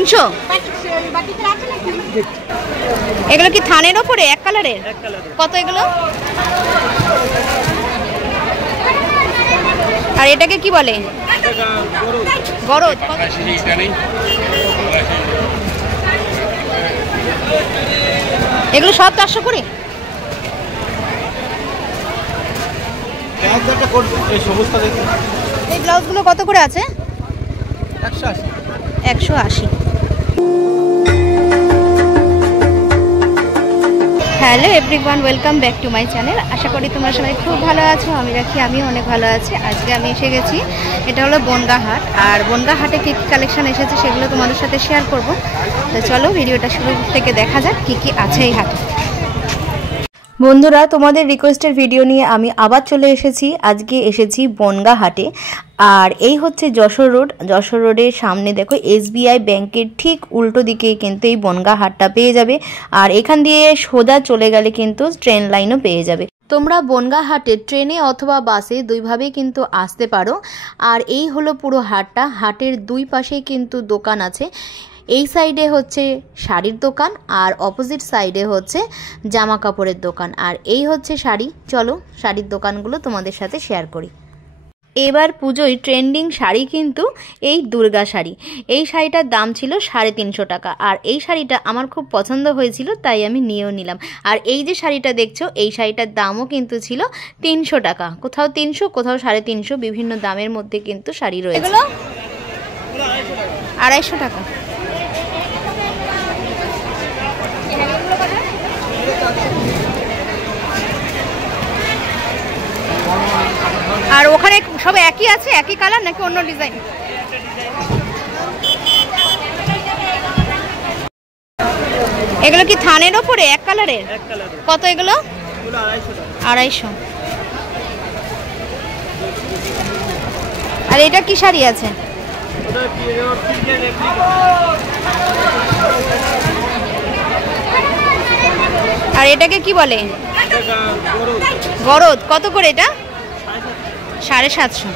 300। এগুলো কি থানের ওপরে এক কালারের? কত এগুলো? আর এটাকে কি বলে? গরদ। এগুলো সব 400 করে। এই ব্লাউজগুলো কত করে আছে? 180। Hello everyone, welcome back to my channel. আশা করি তোমরা সবাই খুব ভালো আছো। আমিও অনেক ভালো আছি। আজকে আমি এসে গেছি, এটা হলো বনগাঁ হাট। আর বনগাঁ হাটে কী কী কালেকশন এসেছে সেগুলো তোমাদের সাথে শেয়ার করব। তো চলো ভিডিওটা শুরু থেকে দেখা যাক কী কী আছে এই হাটে। বন্ধুরা, তোমাদের রিকোয়েস্টের ভিডিও নিয়ে আমি আবার চলে এসেছি। আজকে এসেছি বনগাঁ হাটে। আর এই হচ্ছে যশোর রোড। যশোর রোডের সামনে দেখো SBI ব্যাংকের ঠিক উল্টো দিকে কিন্তু এই বনগাঁ হাটটা পেয়ে যাবে। আর এখান দিয়ে সোজা চলে গেলে কিন্তু ট্রেন লাইনও পেয়ে যাবে। তোমরা বনগাঁ হাটে ট্রেনে অথবা বাসে দুইভাবেই কিন্তু আসতে পারো। আর এই হলো পুরো হাটটা। হাটের দুই পাশেই কিন্তু দোকান আছে। এই সাইডে হচ্ছে শাড়ির দোকান আর অপোজিট সাইডে হচ্ছে জামা কাপড়ের দোকান। আর এই হচ্ছে শাড়ি। চলো শাড়ির দোকানগুলো তোমাদের সাথে শেয়ার করি। এবার পুজোয় ট্রেন্ডিং শাড়ি কিন্তু এই দুর্গা শাড়ি। এই শাড়িটার দাম ছিল 350 টাকা। আর এই শাড়িটা আমার খুব পছন্দ হয়েছিল, তাই আমি নিয়েও নিলাম। আর এই যে শাড়িটা দেখছো, এই শাড়িটার দামও কিন্তু ছিল 300 টাকা। কোথাও 300, কোথাও 350, বিভিন্ন দামের মধ্যে কিন্তু শাড়ি রয়েছে। এগুলো 250 টাকা। আর ওখানে সব একই আছে, একই কালার নাকি অন্য ডিজাইন? এগুলো কি থানের ওপরে এক কালারের? কত এগুলো? 250। আর এটা কি শাড়ি আছে? আর এটাকে কি বলে? গরদ। কত করে এটা? 750।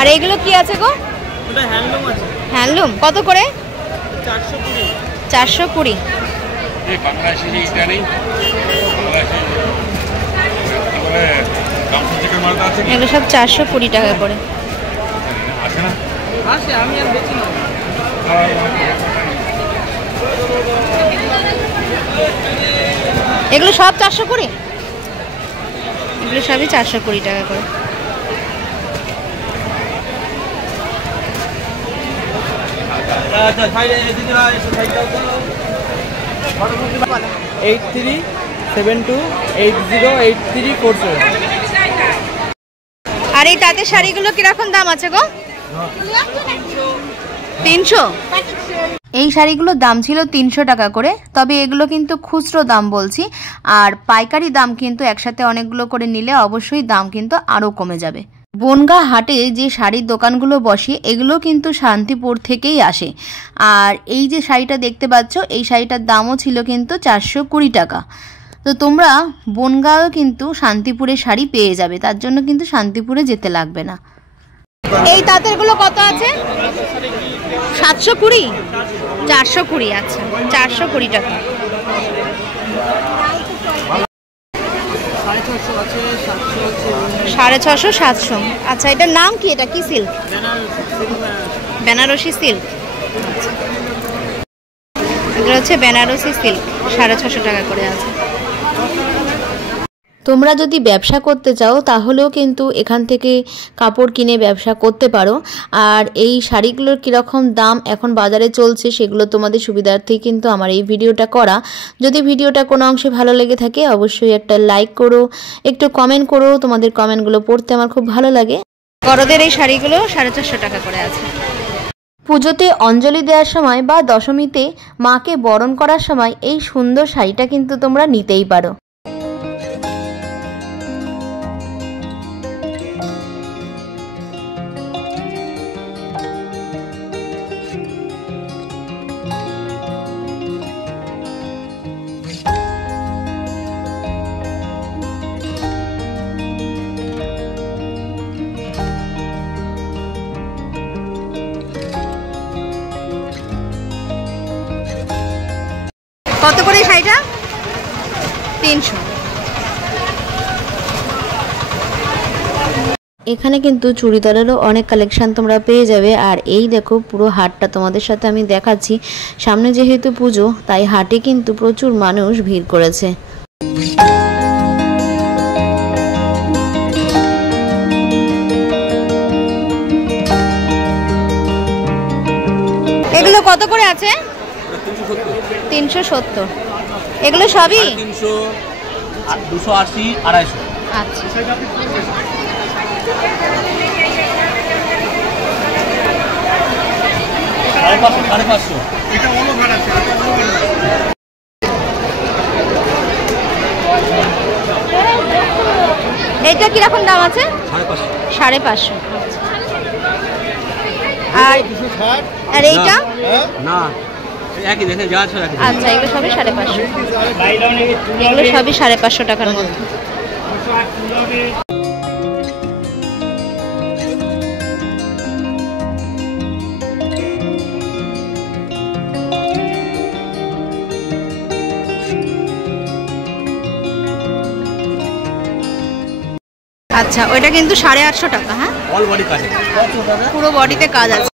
আর এগুলো কি আছে গো? হ্যান্ডলুম। কত করে? 420। এগুলো সব 420 টাকা করে। এগুলো সব 420। এগুলো সবই 420 টাকা করে। আর এই তাঁতের শাড়িগুলো কিরকম দাম আছে গো? 300। এই শাড়িগুলোর দাম ছিল 300 টাকা করে। তবে এগুলো কিন্তু খুচরো দাম বলছি। আর পাইকারি দাম কিন্তু একসাথে অনেকগুলো করে নিলে অবশ্যই দাম কিন্তু আরও কমে যাবে। বনগাঁ হাটে যে শাড়ির দোকানগুলো বসে এগুলো কিন্তু শান্তিপুর থেকেই আসে। আর এই যে শাড়িটা দেখতে পাচ্ছ, এই শাড়িটার দামও ছিল কিন্তু 420 টাকা। তো তোমরা বনগাঁও কিন্তু শান্তিপুরে শাড়ি পেয়ে যাবে, তার জন্য কিন্তু শান্তিপুরে যেতে লাগবে না। এই তাঁতেরগুলো কত আছে? 720। 420। আচ্ছা, 420 টাকা। 650, 700। আচ্ছা, এটার নাম কি? এটা কি সিল্ক? বেনারসি সিল্ক। এগুলো হচ্ছে বেনারসি সিল্ক। 650 টাকা করে আছে। তোমরা যদি ব্যবসা করতে চাও তাহলেও কিন্তু এখান থেকে কাপড় কিনে ব্যবসা করতে পারো। আর এই শাড়িগুলোর কীরকম দাম এখন বাজারে চলছে সেগুলো তোমাদের সুবিধার্থেই কিন্তু আমার এই ভিডিওটা করা। যদি ভিডিওটা কোনো অংশে ভালো লেগে থাকে অবশ্যই একটা লাইক করো, একটু কমেন্ট করো। তোমাদের কমেন্টগুলো পড়তে আমার খুব ভালো লাগে। গরদের এই শাড়িগুলো 450 টাকা করে আছে। পুজোতে অঞ্জলি দেওয়ার সময় বা দশমীতে মাকে বরণ করার সময় এই সুন্দর শাড়িটা কিন্তু তোমরা নিতেই পারো। কত করে শাড়িটা? 300। এখানে কিন্তু চুড়িদারেরও অনেক কালেকশন তোমরা পেয়ে যাবে। আর এই দেখো পুরো হাটটা তোমাদের সাথে আমি দেখাচ্ছি। সামনে যেহেতু পুজো, তাই হাটে কিন্তু প্রচুর মানুষ ভিড় করেছে। এগুলো কত করে আছে? 370। এগুলো সবই 300, 280, 250। আচ্ছা, এইটা কিরকম দাম আছে? 550। আর এইটা না, একই দেখেন যা আছে একই। আচ্ছা, এগুলো সবই 550। এগুলো সবই 550 টাকার মধ্যে। আচ্ছা, ওইটা কিন্তু 850 টাকা। হ্যাঁ, অল বডি কাজ, পুরো বডিতে কাজ আছে।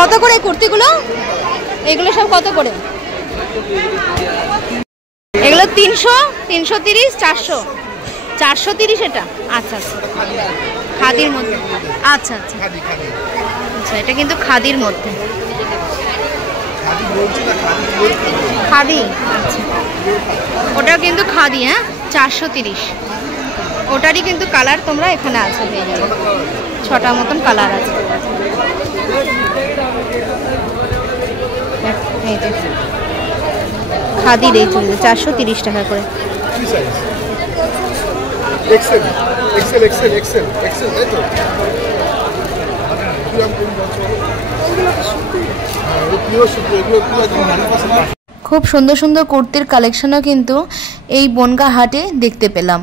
কত করে কুর্তিগুলো? এগুলো সব কত করে? এগুলো 300, 330, 400। 430 এটা? আচ্ছা আচ্ছা, খাদির মধ্যে। আচ্ছা আচ্ছা আচ্ছা, এটা কিন্তু খাদির মধ্যে। খাদি, আচ্ছা, ওটাও কিন্তু খাদি। হ্যাঁ, 430। ওটারই কিন্তু কালার তোমরা এখানে আছে, পেয়ে যাবে। 6টা মতন কালার আছে। এই যে খাদির এই চুড়িদার 430 টাকা করে। খুব সুন্দর সুন্দর কুর্তির কালেকশনও কিন্তু এই বনগাঁ হাটে দেখতে পেলাম।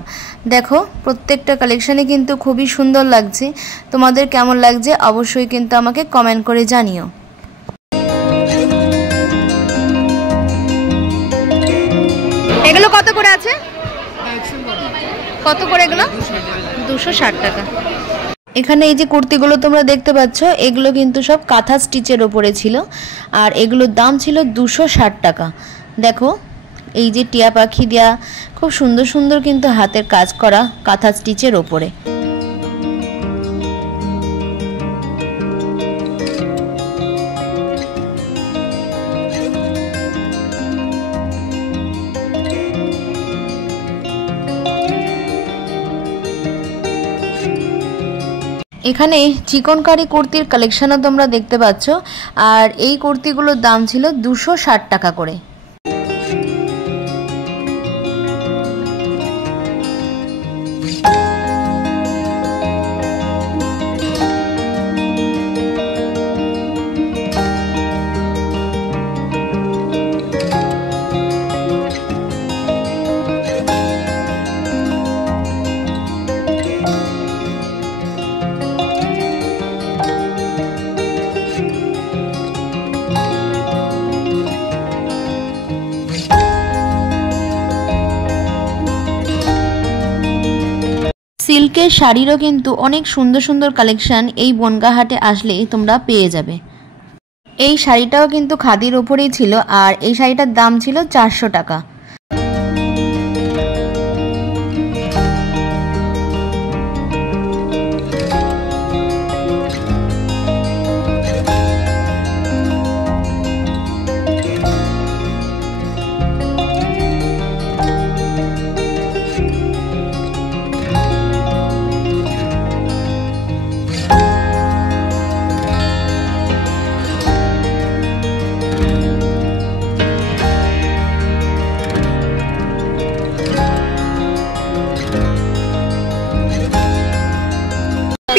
দেখো, প্রত্যেকটা কালেকশনে কিন্তু খুবই সুন্দর লাগছে। তোমাদের কেমন লাগছে অবশ্যই কিন্তু আমাকে কমেন্ট করে জানিও। এগুলো কত করে আছে? কত করে এগুলো? 260 টাকা। এখানে এই যে কুর্তিগুলো তোমরা দেখতে পাচ্ছ, এগুলো কিন্তু সব কাঁথা স্টিচের ওপরে ছিল। আর এগুলোর দাম ছিল 260 টাকা। দেখো, এই যে টিয়া পাখি দেয়া খুব সুন্দর সুন্দর কিন্তু হাতের কাজ করা কাঁথা স্টিচের ওপরে। এখানে চিকনকারি কুর্তির কালেকশনও তোমরা দেখতে পাচ্ছ। আর এই কুর্তিগুলোর দাম ছিল 260 টাকা করে। সিল্কের শাড়িরও কিন্তু অনেক সুন্দর সুন্দর কালেকশন এই বনগাঁ হাটে আসলে তোমরা পেয়ে যাবে। এই শাড়িটাও কিন্তু খাদির ওপরেই ছিল। আর এই শাড়িটার দাম ছিল 400 টাকা।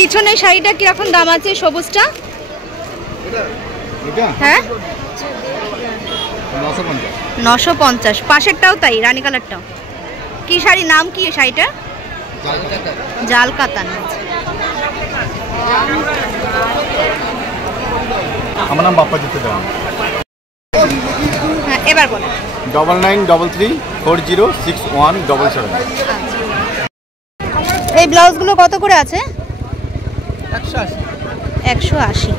পিছনে শাড়িটা কিরকম দাম আছে সবুজটা? হ্যাঁ 950। পাশেরটাও তাই, রানী কালারটাও। কি শাড়ি, নাম কি শাড়িটা? জাল কাতান। আমার নাম বাপ্পাজিৎ দেওয়ান। হ্যাঁ এবার বলো। 9933406177। এই ব্লাউজগুলো কত করে আছে? 180। 180।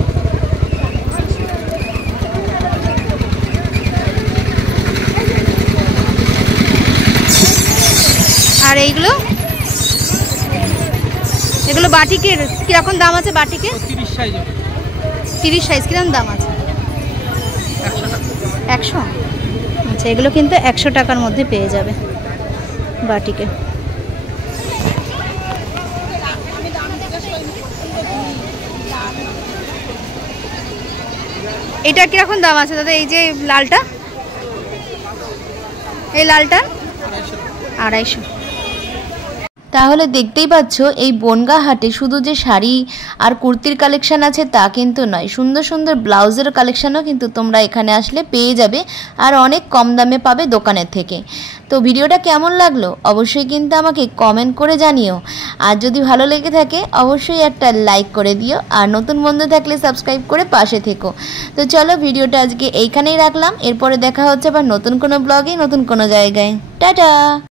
আর এইগুলো, এগুলো বাটিকের কিরকম দাম আছে? বাটিকে 30 সাইজ। 30 সাইজ কিরকম দাম আছে? 100। আচ্ছা, এগুলো কিন্তু 100 টাকার মধ্যে পেয়ে যাবে বাটিকে। এটা কিরকম দাম আছে দাদা? এই যে লালটা, এই লালটা 250। তাহলে দেখতেই পাচ্ছ এই বনগাঁ হাটে শুধু যে শাড়ি আর কুর্তির কালেকশন আছে তা কিন্তু নয়, সুন্দর সুন্দর ব্লাউজের কালেকশনও কিন্তু তোমরা এখানে আসলে পেয়ে যাবে, আর অনেক কম দামে পাবে দোকানের থেকে। তো ভিডিওটা কেমন লাগলো অবশ্যই কিন্তু আমাকে কমেন্ট করে জানিও, আর যদি ভালো লেগে থাকে অবশ্যই একটা লাইক করে দিও, আর নতুন বন্ধু থাকলে সাবস্ক্রাইব করে পাশে থেকো। তো চলো ভিডিওটা আজকে এইখানেই রাখলাম, এরপরে দেখা হচ্ছে আবার নতুন কোনো ব্লগে, নতুন কোনো জায়গায়। টাটা।